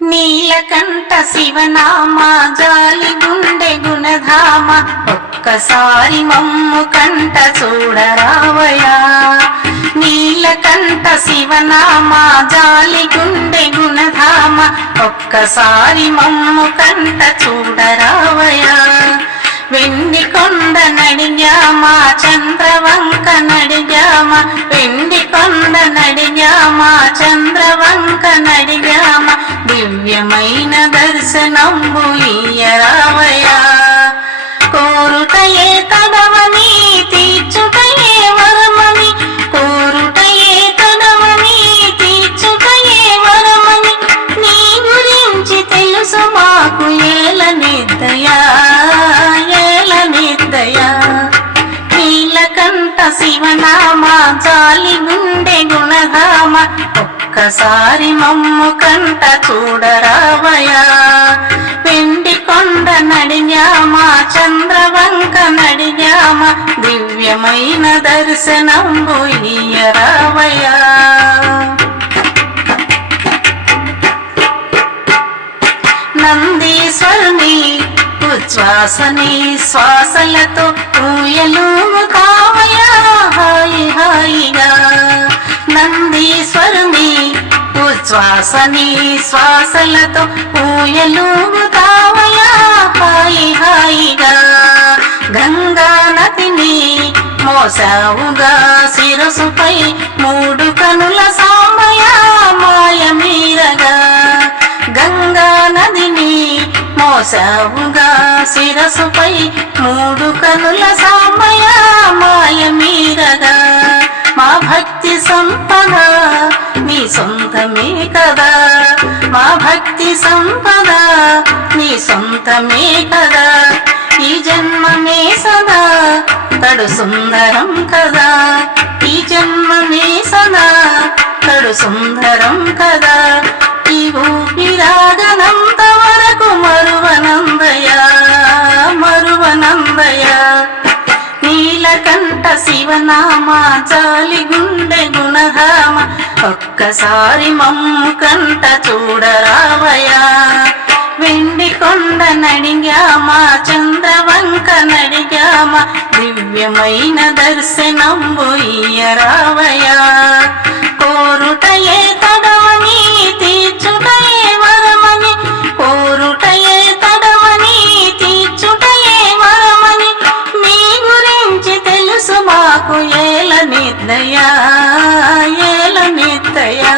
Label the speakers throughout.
Speaker 1: నీలకంఠ శివనామ జాలి గుండె గుణధామ ఒక్కసారి మమ్ము కంట చూడరావయా నీలకంఠ శివనామ జాలి గుండె గుణధామ ఒక్కసారి మమ్ము కంట చూడరావయా వెండి కొండ నడిగామా చంద్రవంక నడిగామా వెండి కొండ నడిగామా చంద్రవంక నడిగామా దివ్యమైన దర్శనంబు ఇయ్యరావయా కోరుటయే తదవని తీర్చుటయే వరమని. కోరుటయే తదవని తీర్చుటయే వరమని. నీ గురించి తెలుసు మాకు ఏల నిద్దయా ఏల నిద్దయా. నీలకంఠ శివనామా చాలి గుండె గుణధామ ఒక్కసారి మమ్ము దివ్యమైన దర్శనంబు ఇయ్యరావయా నందీశ్వరుని ఉచ్ఛ్వాసని శ్వాసలతో ఊయలు కావయా హాయి హాయిగా. నందీశ్వరుని ఉచ్ఛ్వాసని శ్వాసలతో ఊయలు కావయా హాయి హాయిగా. గంగా నదిని మోసావుగా శిరసుపై మూడు కనుల సామయ మాయ మీరగా. గంగా నదిని మోసావుగా శిరసుపై మూడు కనుల సామయ మాయ మీరగా. మా భక్తి సంపద నీ సొంతమే కదా. మా భక్తి సంపద నీ సొంతమే కదా. ఈ జన్మమే సదా తడు సుందరం కదా. ఈ జన్మమే సదా తడు సుందరం కదా. ఈ ఊపిరాగనంత వరకు మరువనందయ మరువనందయ నీలకంఠ శివనామ జాలి గుండె గుణధామ ఒక్కసారి మమ్ము కంట చూడరావయా వెండి కొండ నడిగామా చంద్రవంక నడిగామా దివ్యమైన దర్శనంబు ఇయ్యరావయా కోరుటయే తడవని తీర్చుటయే వరమని కోరుటయే తడవని తీర్చుటయే వరమని నీ గురించి తెలుసు మాకు ఏల నిద్దయా ఏల నిద్దయా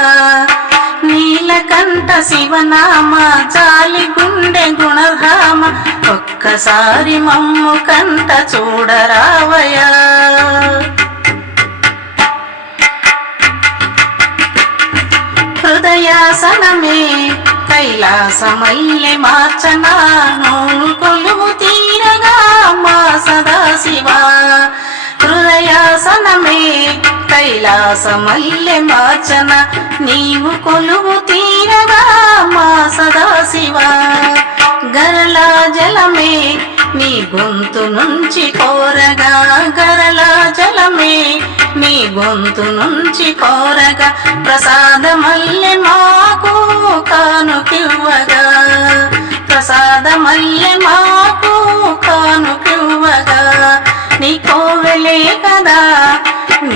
Speaker 1: శివనామ చాలి గుండె గుణధామ ఒక్కసారి మమ్ము కంట చూడరావయా హృదయాసనమే కైలాసమల్లె మార్చనా నూను కొలువు తీరగా మా సదాశివా. హృదయాసనమే కైలాసమల్లె మార్చన నీవు కొలువు తీరగా మా సదాశివ. గరలా జలమే నీ గొంతు నుంచి కోరగా. గరలా జలమే నీ గొంతు నుంచి కోరగా. ప్రసాదమల్లె మాకు కానుకివ్వగా.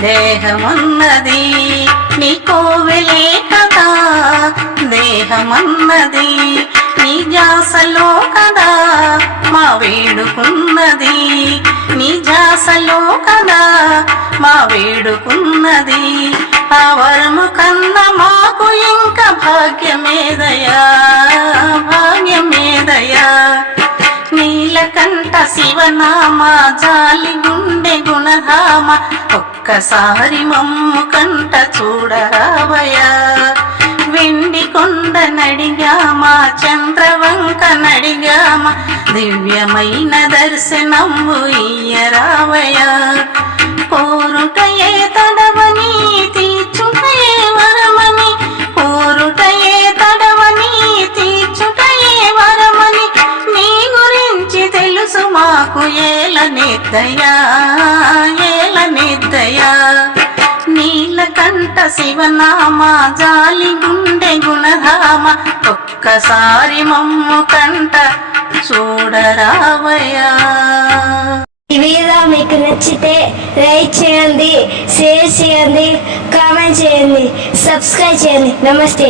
Speaker 1: దేహమన్నది. నీ కోవిలే కదా దేహమన్నది. నీ జాసలో కదా మా వేడుకున్నది. నీ జాసలో కదా మా వేడుకున్నది. ఆ వరము కన్న మాకు ఇంకా భాగ్యమేదయా భాగ్యమేదయా. నీలకంఠ శివనామ జాలి గుండె గుణధామ ఒక్కసారి మమ్ము కంట చూడరావయా వెండి కొండ నడిగామా చంద్రవంక నడిగామా దివ్యమైన దర్శనము ఇయ్యరావయా కోరుటయే తడవని తీర్చుటయే వరమని కోరుటయే తడవని తీర్చుటయే వరమని నీ గురించి తెలుసు మాకు ఏల నేతయా శివనామ జాలి గుండె గుణధామ ఒక్కసారి మమ్ము కంట చూడరావయ్యా.
Speaker 2: ఈ వీడియో మీకు నచ్చితే లైక్ చేయండి షేర్ చేయండి కామెంట్ చేయండి సబ్స్క్రైబ్ చేయండి. నమస్తే.